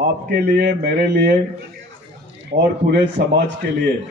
आपके लिए, मेरे लिए और पूरे समाज के लिए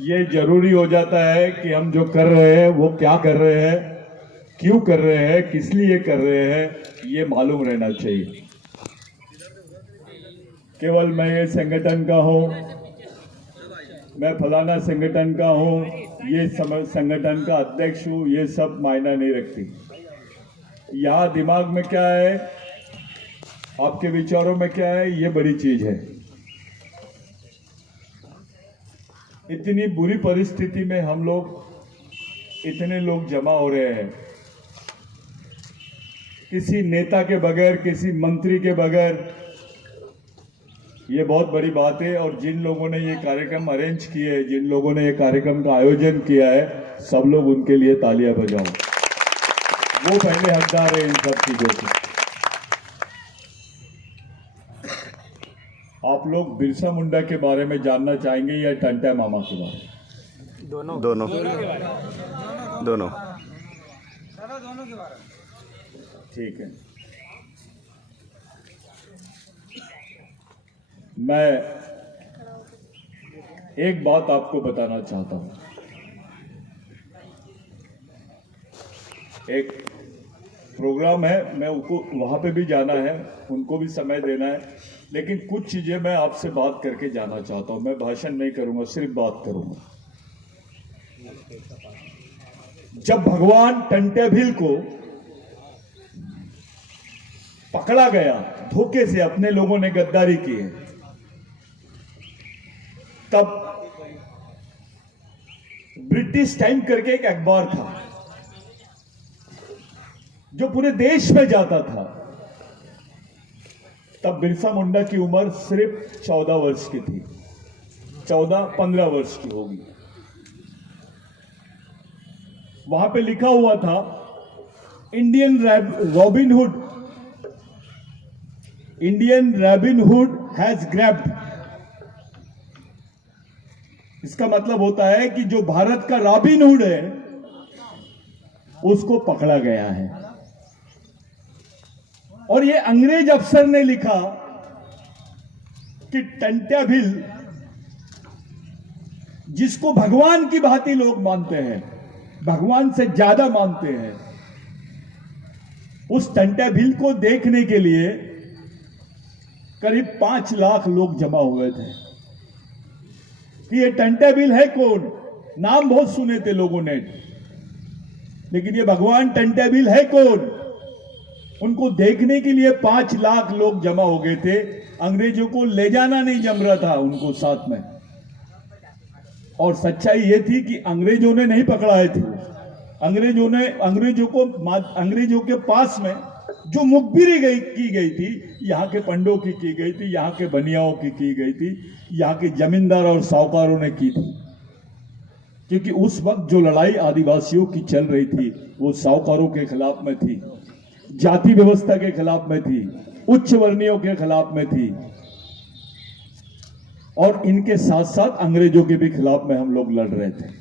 ये जरूरी हो जाता है कि हम जो कर रहे हैं वो क्या कर रहे हैं, क्यों कर रहे हैं, किस लिए कर रहे हैं, ये मालूम रहना चाहिए। केवल मैं ये संगठन का हूँ, मैं फलाना संगठन का हूँ, ये संगठन का अध्यक्ष हूँ, ये सब मायना नहीं रखती। यहाँ दिमाग में क्या है, आपके विचारों में क्या है, ये बड़ी चीज है। इतनी बुरी परिस्थिति में हम लोग इतने लोग जमा हो रहे हैं, किसी नेता के बगैर, किसी मंत्री के बगैर, ये बहुत बड़ी बात है। और जिन लोगों ने ये कार्यक्रम अरेंज किए हैं, जिन लोगों ने ये कार्यक्रम का आयोजन किया है, सब लोग उनके लिए तालियां बजाओ। वो पहले हकदार है इन सब चीजों के। आप लोग बिरसा मुंडा के बारे में जानना चाहेंगे या टंटा मामा के बारे में? दोनों दोनों दोनों के बारे में। ठीक है, मैं एक बात आपको बताना चाहता हूं। एक प्रोग्राम है, मैं उनको वहां पे भी जाना है, उनको भी समय देना है, लेकिन कुछ चीजें मैं आपसे बात करके जाना चाहता हूं। मैं भाषण नहीं करूंगा, सिर्फ बात करूंगा। जब भगवान टंटे भिल को पकड़ा गया धोखे से, अपने लोगों ने गद्दारी की है, तब ब्रिटिश टाइम करके एक अखबार था जो पूरे देश में जाता था। तब बिरसा मुंडा की उम्र सिर्फ 14 वर्ष की थी, 14-15 वर्ष की होगी। वहां पे लिखा हुआ था, Indian robin hood has grabbed. इसका मतलब होता है कि जो भारत का रॉबिन हुड है उसको पकड़ा गया है। और ये अंग्रेज अफसर ने लिखा कि टंट्या भिल, जिसको भगवान की भांति लोग मानते हैं, भगवान से ज्यादा मानते हैं, उस टंट्या भिल को देखने के लिए करीब 5 लाख लोग जमा हुए थे। कि ये टंट्या भिल है कौन? नाम बहुत सुने थे लोगों ने, लेकिन ये भगवान टंट्या भिल है कौन? उनको देखने के लिए 5 लाख लोग जमा हो गए थे। अंग्रेजों को ले जाना नहीं जम रहा था उनको साथ में। और सच्चाई ये थी कि अंग्रेजों ने नहीं पकड़ाए थे। अंग्रेजों के पास में जो मुखबिरी की गई थी, यहाँ के पंडों की गई थी, यहाँ के बनियाओं की गई थी, यहाँ के जमींदार और साहूकारों ने की थी। क्योंकि उस वक्त जो लड़ाई आदिवासियों की चल रही थी वो साहूकारों के खिलाफ में थी, जाति व्यवस्था के खिलाफ में थी, उच्च वर्णियों के खिलाफ में थी, और इनके साथ साथ अंग्रेजों के भी खिलाफ में हम लोग लड़ रहे थे।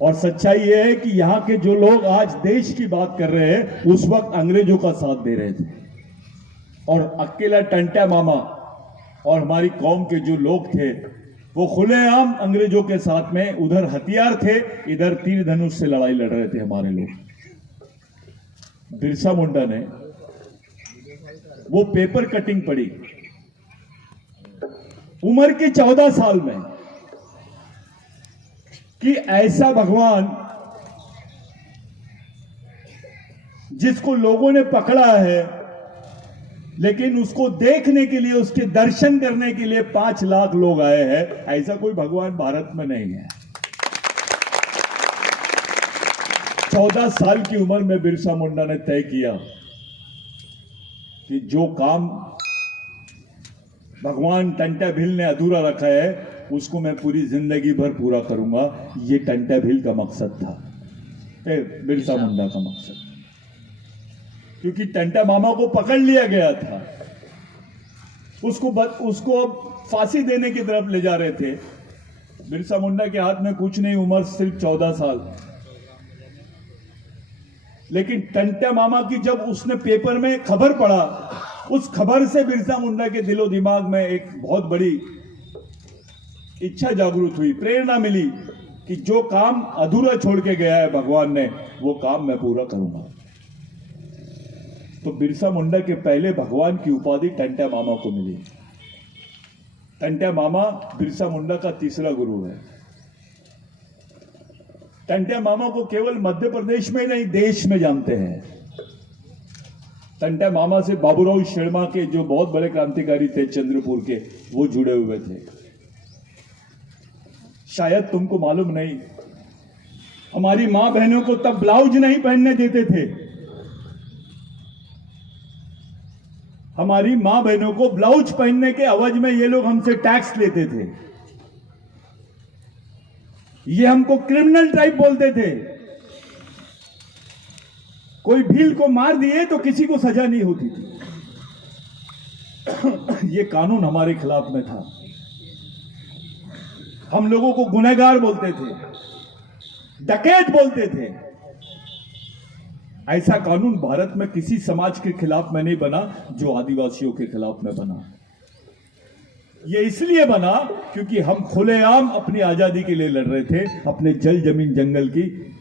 और सच्चाई यह है कि यहाँ के जो लोग आज देश की बात कर रहे हैं, उस वक्त अंग्रेजों का साथ दे रहे थे। और अकेला टंट्या मामा और हमारी कौम के जो लोग थे वो खुलेआम अंग्रेजों के साथ में, उधर हथियार थे, इधर तीर धनुष से लड़ाई लड़ रहे थे हमारे लोग। बिरसा मुंडा ने वो पेपर कटिंग पढ़ी उम्र के 14 साल में कि ऐसा भगवान जिसको लोगों ने पकड़ा है, लेकिन उसको देखने के लिए, उसके दर्शन करने के लिए 5 लाख लोग आए हैं, ऐसा कोई भगवान भारत में नहीं है। 14 साल की उम्र में बिरसा मुंडा ने तय किया कि जो काम भगवान टंट्या भिल ने अधूरा रखा है उसको मैं पूरी जिंदगी भर पूरा करूंगा। ये टंट्या भिल का मकसद था, बिरसा मुंडा का मकसद। क्योंकि टंट्या मामा को पकड़ लिया गया था, उसको अब फांसी देने की तरफ ले जा रहे थे। बिरसा मुंडा के हाथ में कुछ नहीं, उम्र सिर्फ 14 साल। लेकिन टंट्या मामा की जब उसने पेपर में खबर पढ़ा, उस खबर से बिरसा मुंडा के दिलो दिमाग में एक बहुत बड़ी इच्छा जागृत हुई, प्रेरणा मिली कि जो काम अधूरा छोड़ के गया है भगवान ने, वो काम मैं पूरा करूंगा। तो बिरसा मुंडा के पहले भगवान की उपाधि टंट्या मामा को मिली। टंट्या मामा बिरसा मुंडा का तीसरा गुरु है। टंट्या मामा को केवल मध्य प्रदेश में नहीं, देश में जानते हैं। टंट्या मामा से बाबूराव शर्मा के जो बहुत बड़े क्रांतिकारी थे चंद्रपुर के, वो जुड़े हुए थे। शायद तुमको मालूम नहीं, हमारी मां बहनों को तब ब्लाउज नहीं पहनने देते थे। हमारी मां बहनों को ब्लाउज पहनने के अवज में ये लोग हमसे टैक्स लेते थे। ये हमको क्रिमिनल टाइप बोलते थे। कोई भील को मार दिए तो किसी को सजा नहीं होती थी। ये कानून हमारे खिलाफ में था। हम लोगों को गुनहगार बोलते थे, डकैत बोलते थे। ऐसा कानून भारत में किसी समाज के खिलाफ में नहीं बना जो आदिवासियों के खिलाफ में बना। ये इसलिए बना क्योंकि हम खुलेआम अपनी आजादी के लिए लड़ रहे थे, अपने जल जमीन जंगल की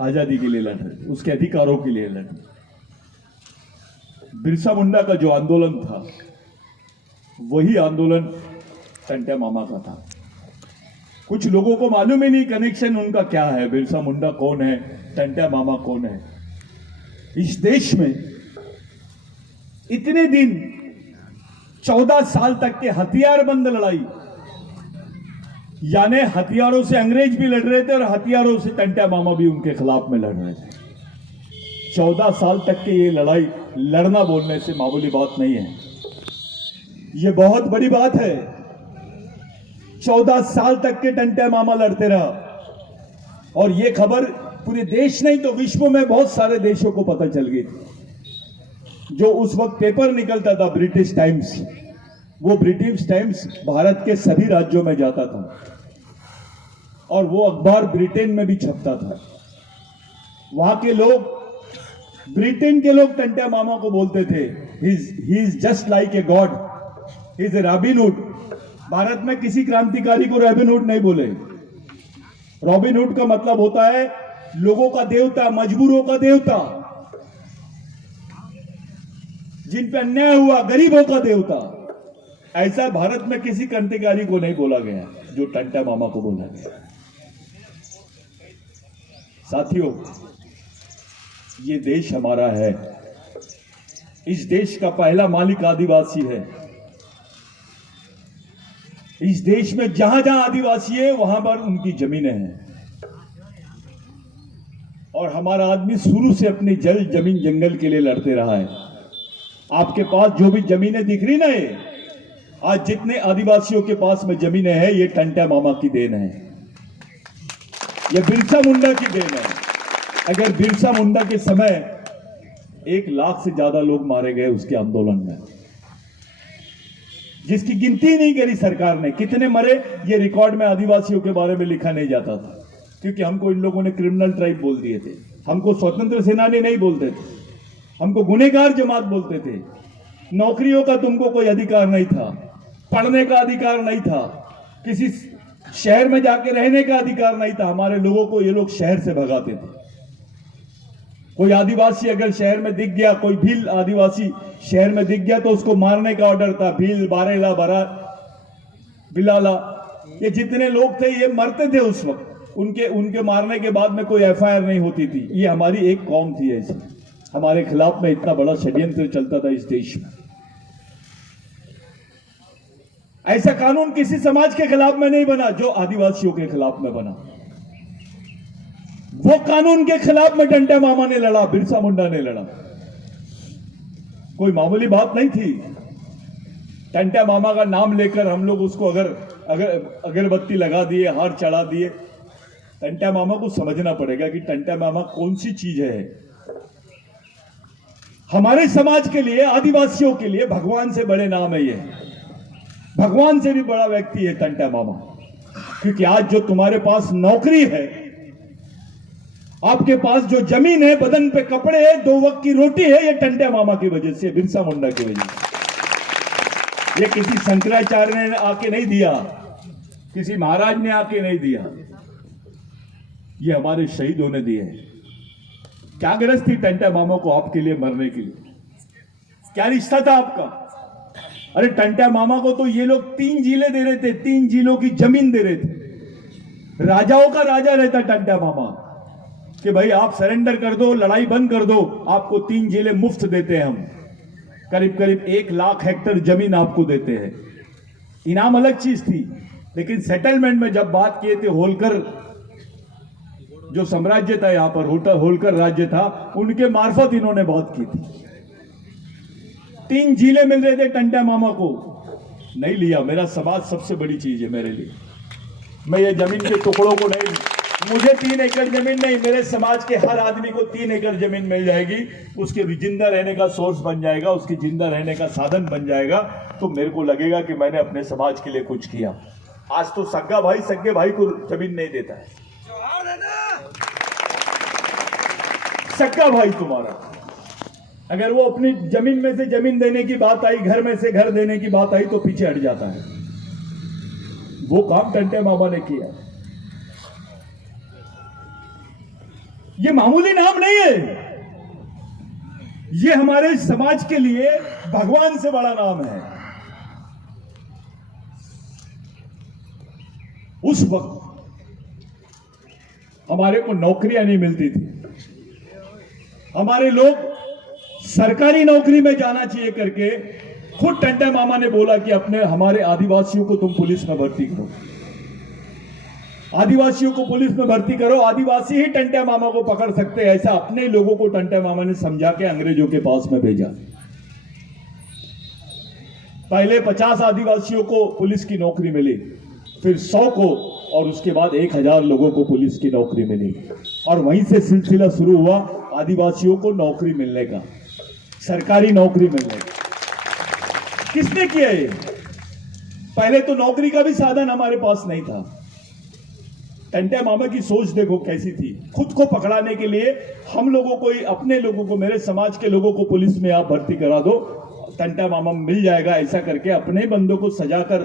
आजादी के लिए लड़ रहे थे, उसके अधिकारों के लिए लड़ रहे थे। बिरसा मुंडा का जो आंदोलन था, वही आंदोलन टंट्या मामा का था। कुछ लोगों को मालूम ही नहीं कनेक्शन उनका क्या है, बिरसा मुंडा कौन है, टंट्या मामा कौन है। इस देश में इतने दिन 14 साल तक के हथियारबंद लड़ाई, यानी हथियारों से अंग्रेज भी लड़ रहे थे और हथियारों से टंट्या मामा भी उनके खिलाफ में लड़ रहे थे। 14 साल तक की ये लड़ाई लड़ना बोलने से मामूली बात नहीं है, ये बहुत बड़ी बात है। 14 साल तक के टंट्या मामा लड़ते रहा, और ये खबर पूरे देश नहीं तो विश्व में बहुत सारे देशों को पता चल गई थी। जो उस वक्त पेपर निकलता था ब्रिटिश टाइम्स, वो ब्रिटिश टाइम्स भारत के सभी राज्यों में जाता था, और वो अखबार ब्रिटेन में भी छपता था। वहां के लोग, ब्रिटेन के लोग टंट्या मामा को बोलते थे, he is just like a god, he is a Robin Hood. Bharat में किसी क्रांतिकारी को रॉबिनहुड नहीं बोले। रॉबिनहुड का मतलब होता है लोगों का देवता, मजबूरों का देवता, जिन पे अन्याय हुआ, गरीबों का देवता। ऐसा भारत में किसी क्रांतिकारी को नहीं बोला गया जो टंट्या मामा को बोला गया। साथियों, ये देश हमारा है। इस देश का पहला मालिक आदिवासी है। इस देश में जहां जहां आदिवासी है वहां पर उनकी जमीनें हैं, और हमारा आदमी शुरू से अपनी जल जमीन जंगल के लिए लड़ते रहा है। आपके पास जो भी जमीनें दिख रही ना, ये आज जितने आदिवासियों के पास में जमीनें हैं, ये टंट्या मामा की देन है, ये बिरसा मुंडा की देन है। अगर बिरसा मुंडा के समय 1 लाख से ज्यादा लोग मारे गए उसके आंदोलन में, जिसकी गिनती नहीं करी सरकार ने, कितने मरे ये रिकॉर्ड में आदिवासियों के बारे में लिखा नहीं जाता था, क्योंकि हमको इन लोगों ने क्रिमिनल ट्राइब बोल दिए थे। हमको स्वतंत्र सेनानी नहीं बोलते थे, हमको गुनहगार जमात बोलते थे। नौकरियों का तुमको कोई अधिकार नहीं था, पढ़ने का अधिकार नहीं था, किसी शहर में जाके रहने का अधिकार नहीं था। हमारे लोगों को ये लोग शहर से भगाते थे। कोई आदिवासी अगर शहर में दिख गया, कोई भील आदिवासी शहर में दिख गया, तो उसको मारने का ऑर्डर था। भील, बारेला, बरा, बिलाला, ये जितने लोग थे ये मरते थे उस वक्त। उनके मारने के बाद में कोई एफआईआर नहीं होती थी। ये हमारी एक कौम थी ऐसी। हमारे खिलाफ में इतना बड़ा षड्यंत्र चलता था इस देश में। ऐसा कानून किसी समाज के खिलाफ में नहीं बना जो आदिवासियों के खिलाफ में बना। वो कानून के खिलाफ में टंट्या मामा ने लड़ा, बिरसा मुंडा ने लड़ा। कोई मामूली बात नहीं थी। टंट्या मामा का नाम लेकर हम लोग उसको अगर अगरबत्ती लगा दिए, हार चढ़ा दिए, टंट्या मामा को समझना पड़ेगा कि टंट्या मामा कौन सी चीज है। हमारे समाज के लिए, आदिवासियों के लिए भगवान से बड़े नाम है ये। भगवान से भी बड़ा व्यक्ति है टंट्या मामा, क्योंकि आज जो तुम्हारे पास नौकरी है, आपके पास जो जमीन है, बदन पे कपड़े हैं, 2 वक्त की रोटी है, ये टंटे मामा की वजह से, बिरसा मुंडा की वजह से। ये किसी शंकराचार्य ने आके नहीं दिया, किसी महाराज ने आके नहीं दिया, ये हमारे शहीदों ने दिए। क्या गरज थी टंटे मामा को आपके लिए मरने के लिए? क्या रिश्ता था आपका? अरे टंटे मामा को तो ये लोग 3 जिले दे रहे थे, 3 जिलों की जमीन दे रहे थे। राजाओं का राजा रहता टंटे मामा कि भाई आप सरेंडर कर दो, लड़ाई बंद कर दो, आपको 3 जिले मुफ्त देते हैं हम। करीब करीब 1 लाख हेक्टेयर जमीन आपको देते हैं। इनाम अलग चीज थी, लेकिन सेटलमेंट में जब बात किए थे, होलकर जो साम्राज्य था यहां पर, होलकर राज्य था, उनके मार्फत इन्होंने बात की थी। 3 जिले मिल रहे थे टंटे मामा को, नहीं लिया। मेरा समाज सबसे बड़ी चीज है मेरे लिए। मैं ये जमीन के टुकड़ों को नहीं, मुझे 3 एकड़ जमीन नहीं, मेरे समाज के हर आदमी को 3 एकड़ जमीन मिल जाएगी, उसके जिंदा रहने का सोर्स बन जाएगा, उसकी जिंदा रहने का साधन बन जाएगा, तो मेरे को लगेगा कि मैंने अपने समाज के लिए कुछ किया। आज तो सग्गा भाई सग्गे भाई को जमीन नहीं देता है। सग्गा भाई तुम्हारा, अगर वो अपनी जमीन में से जमीन देने की बात आई, घर में से घर देने की बात आई, तो पीछे हट जाता है। वो काम टंटे मामा ने किया। ये मामूली नाम नहीं है, ये हमारे समाज के लिए भगवान से बड़ा नाम है। उस वक्त हमारे को नौकरियां नहीं मिलती थी, हमारे लोग सरकारी नौकरी में जाना चाहिए करके खुद टंटे मामा ने बोला कि हमारे आदिवासियों को तुम पुलिस में भर्ती करो, आदिवासियों को पुलिस में भर्ती करो, आदिवासी ही टंटे मामा को पकड़ सकते हैं। ऐसा अपने लोगों को टंटे मामा ने समझा के अंग्रेजों के पास में भेजा। पहले 50 आदिवासियों को पुलिस की नौकरी मिली, फिर 100 को, और उसके बाद 1000 लोगों को पुलिस की नौकरी मिली। और वहीं से सिलसिला शुरू हुआ आदिवासियों को नौकरी मिलने का, सरकारी नौकरी मिलने का। किसने किया ये? पहले तो नौकरी का भी साधन हमारे पास नहीं था। टंटे मामा की सोच देखो कैसी थी, खुद को पकड़ाने के लिए हम लोगों को, अपने लोगों को, मेरे समाज के लोगों को पुलिस में आप भर्ती करा दो, टंटे मामा मिल जाएगा, ऐसा करके अपने बंदों को सजाकर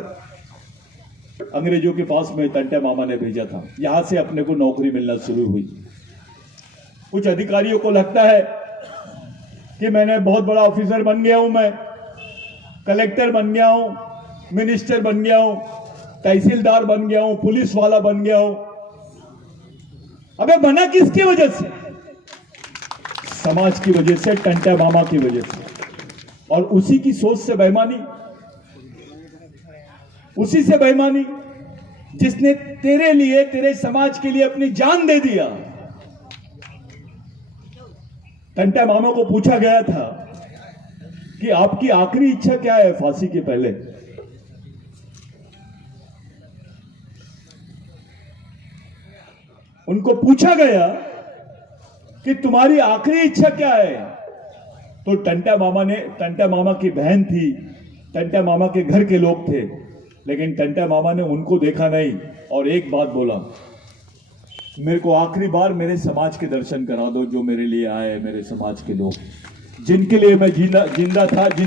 अंग्रेजों के पास में टंटे मामा ने भेजा था। यहां से अपने को नौकरी मिलना शुरू हुई। कुछ अधिकारियों को लगता है कि मैंने बहुत बड़ा ऑफिसर बन गया हूं, मैं कलेक्टर बन गया हूं, मिनिस्टर बन गया हूं, तहसीलदार बन गया हूं, पुलिस वाला बन गया हूं। अबे बना किसकी वजह से? समाज की वजह से, टंटे मामा की वजह से। और उसी की सोच से बेईमानी, उसी से बेईमानी जिसने तेरे लिए, तेरे समाज के लिए अपनी जान दे दिया। टंटे मामा को पूछा गया था कि आपकी आखिरी इच्छा क्या है फांसी के पहले? उनको पूछा गया कि तुम्हारी आखिरी इच्छा क्या है? तो टंटे मामा की बहन थी, टंटे मामा के घर के लोग थे, लेकिन टंटे मामा ने उनको देखा नहीं और एक बात बोला, मेरे को आखिरी बार मेरे समाज के दर्शन करा दो, जो मेरे लिए आए, मेरे समाज के लोग, जिनके लिए मैं जिंदा था,